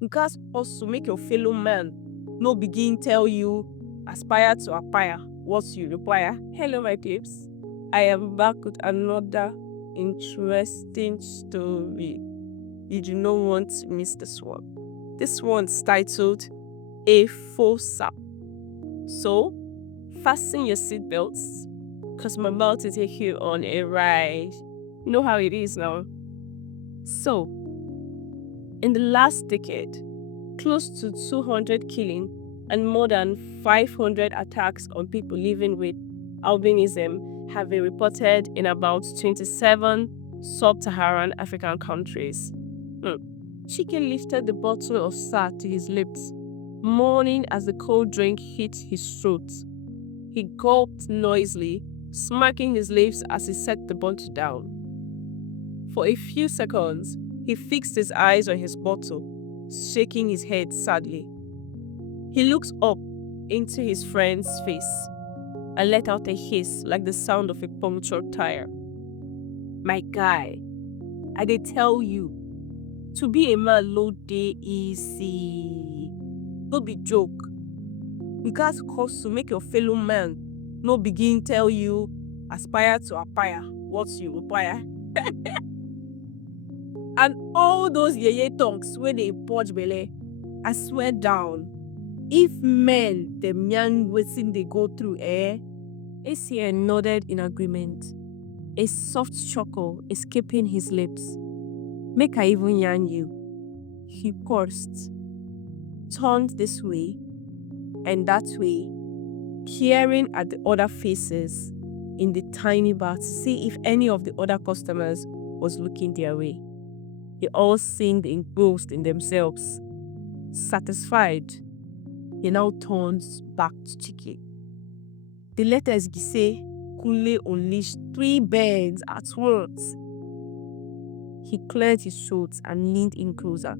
You gats hustle make your fellow man no begin tell you aspire to acquire what you require. Hello my peeps, I am back with another interesting story. You do not want to miss this one. This one's titled Efosa. So fasten your seatbelts because I'm about to take you on a ride. You know how it is now. So, in the last decade, close to 200 killing and more than 500 attacks on people living with albinism have been reported in about 27 sub-Saharan African countries. Chike lifted the bottle of sa to his lips, moaning as the cold drink hit his throat. He gulped noisily, smacking his lips as he set the bottle down. For a few seconds, he fixed his eyes on his bottle, shaking his head sadly. He looked up into his friend's face and let out a hiss like the sound of a punctured tire. My guy, I dey tell you, to be a man no dey easy. No be joke. You gats hustle make your fellow man no begin tell you aspire to acquire what you require. And all those yeye tongues wey dey purge belle, I swear down, if men dem yarn wetin dey go through, ACN nodded in agreement, a soft chuckle escaping his lips. Make I even yarn you. He cursed, turned this way and that way, peering at the other faces in the tiny bar to see if any of the other customers was looking their way. They all seemed engrossed in themselves. Satisfied, he now turns back to Chike. The letters Gise Kule unleashed 3 birds at once. He cleared his throat and leaned in closer.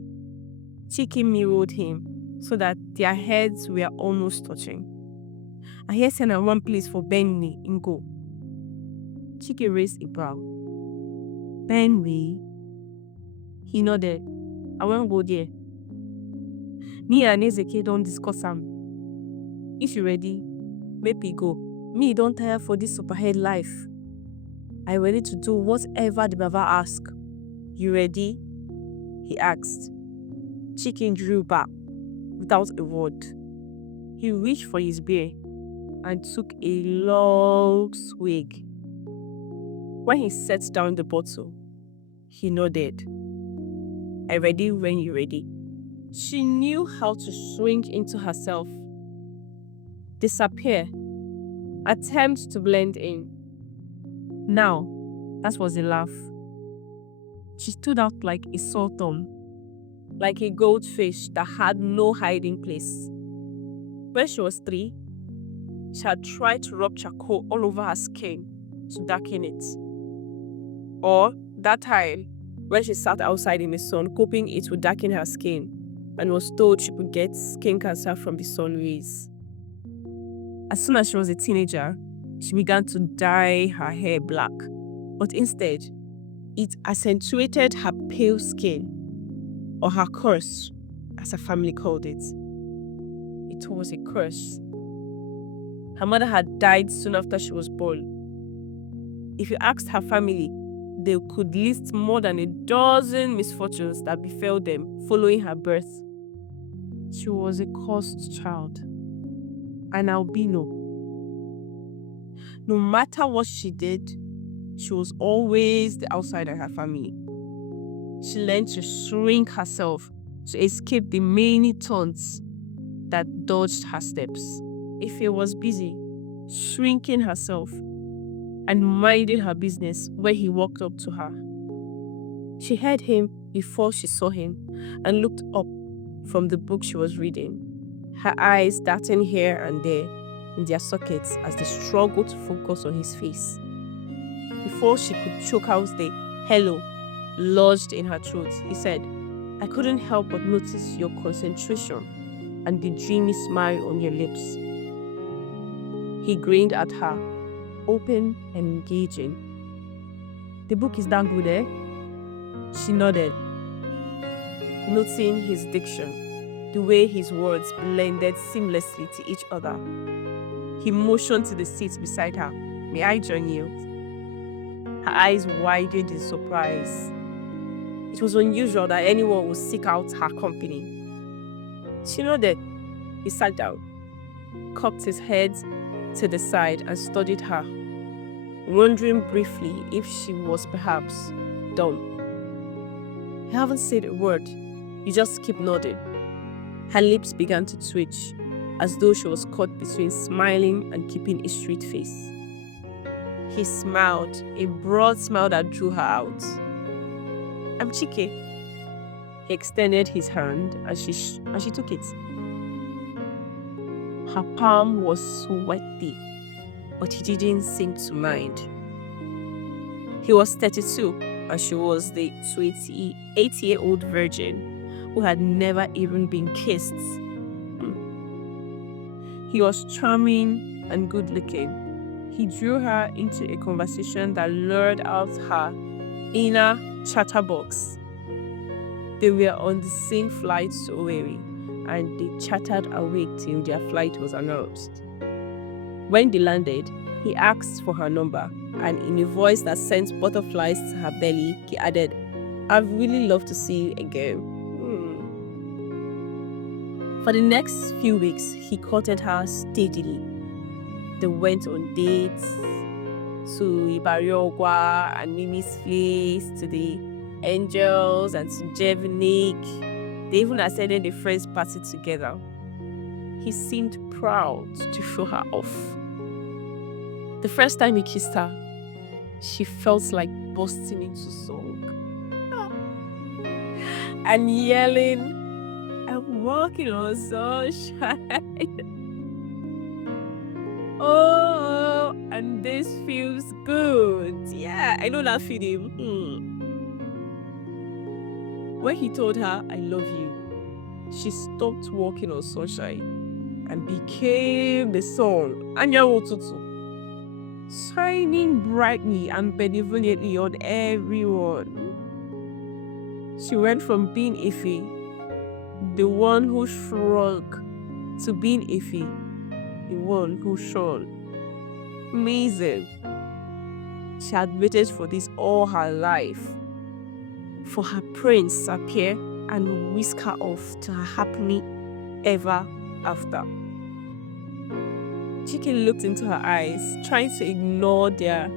Chike mirrored him so that their heads were almost touching. I hear send one place for Benny Ingo. Chike raised a brow. Benway? He nodded. I won't go there. Me and Ezeke don't discuss am. If you ready, make we go. Me don't tire for this superhead life. I ready to do whatever the Baba ask. You ready? He asked. Chicken drew back without a word. He reached for his beer and took a long swig. When he set down the bottle, he nodded. I ready when you ready. She knew how to shrink into herself, disappear, attempt to blend in. Now, that was a laugh. She stood out like a sore thumb, like a goldfish that had no hiding place. When she was 3, she had tried to rub charcoal all over her skin to darken it. Or that time, when she sat outside in the sun, hoping it would darken her skin, and was told she would get skin cancer from the sun rays. As soon as she was a teenager, she began to dye her hair black, but instead, it accentuated her pale skin, or her curse, as her family called it. It was a curse. Her mother had died soon after she was born. If you asked her family, they could list more than a dozen misfortunes that befell them following her birth. She was a cursed child, an albino. No matter what she did, she was always the outsider in her family. She learned to shrink herself to escape the many taunts that dodged her steps. Ife was busy shrinking herself and minding her business when he walked up to her. She heard him before she saw him and looked up from the book she was reading, her eyes darting here and there in their sockets as they struggled to focus on his face. Before she could choke out the hello lodged in her throat, he said, I couldn't help but notice your concentration and the dreamy smile on your lips. He grinned at her, open and engaging. The book is that good, eh? She nodded. noting his diction, the way his words blended seamlessly to each other. He motioned to the seat beside her. "May I join you?" Her eyes widened in surprise. It was unusual that anyone would seek out her company. She nodded. He sat down, cocked his head to the side and studied her, wondering briefly if she was perhaps dumb. "You haven't said a word. You just keep nodding." Her lips began to twitch, as though she was caught between smiling and keeping a straight face. He smiled, a broad smile that drew her out. "I'm Chike." He extended his hand and she took it. Her palm was sweaty, but he didn't seem to mind. He was 32 and she was the 28-year-old virgin who had never even been kissed. He was charming and good-looking. He drew her into a conversation that lured out her inner chatterbox. They were on the same flight to Owerri, and they chattered away till their flight was announced. When they landed, he asked for her number, and in a voice that sent butterflies to her belly, he added, "I'd really love to see you again." For the next few weeks, he courted her steadily. They went on dates to Ibariogwa and Mimi's Place, to the Angels and to Jevinik. They even attended a friend's party together. He seemed proud to show her off. The first time he kissed her, she felt like bursting into song and yelling, "I'm walking on sunshine." Oh, and this feels good. Yeah, I know that feeling. When he told her, "I love you," she stopped walking on sunshine and became the sun, Anyanwu Tutu, shining brightly and benevolently on everyone. She went from being Ife, the one who shrunk, to being Ife, the one who shone. Amazing. She had waited for this all her life, for her prince to appear and whisk her off to her happily ever after. Chike looked into her eyes, trying to ignore their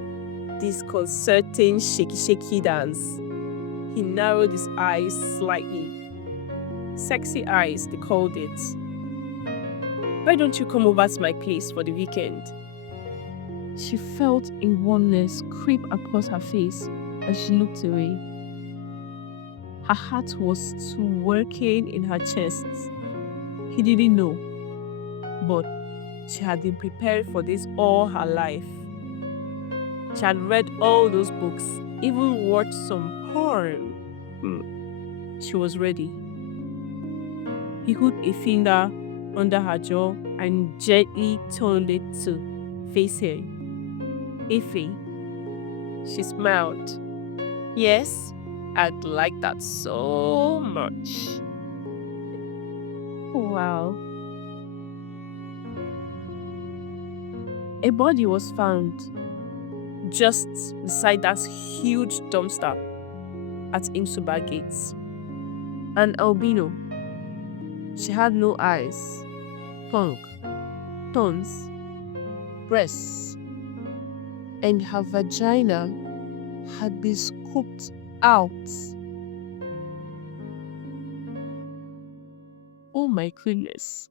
disconcerting shaky dance. He narrowed his eyes slightly. Sexy eyes, they called it. "Why don't you come over to my place for the weekend?" She felt a warmness creep across her face as she looked away. Her heart was still working in her chest. He didn't know, but she had been prepared for this all her life. She had read all those books, even watched some porn. She was ready. He put a finger under her jaw and gently turned it to face her. "Ife." She smiled. "Yes, I'd like that so much." Wow. A body was found just beside that huge dumpster at Imsuba Gates. An albino. She had no eyes, tongue, tons, breasts, and her vagina had been scooped out. Oh my goodness.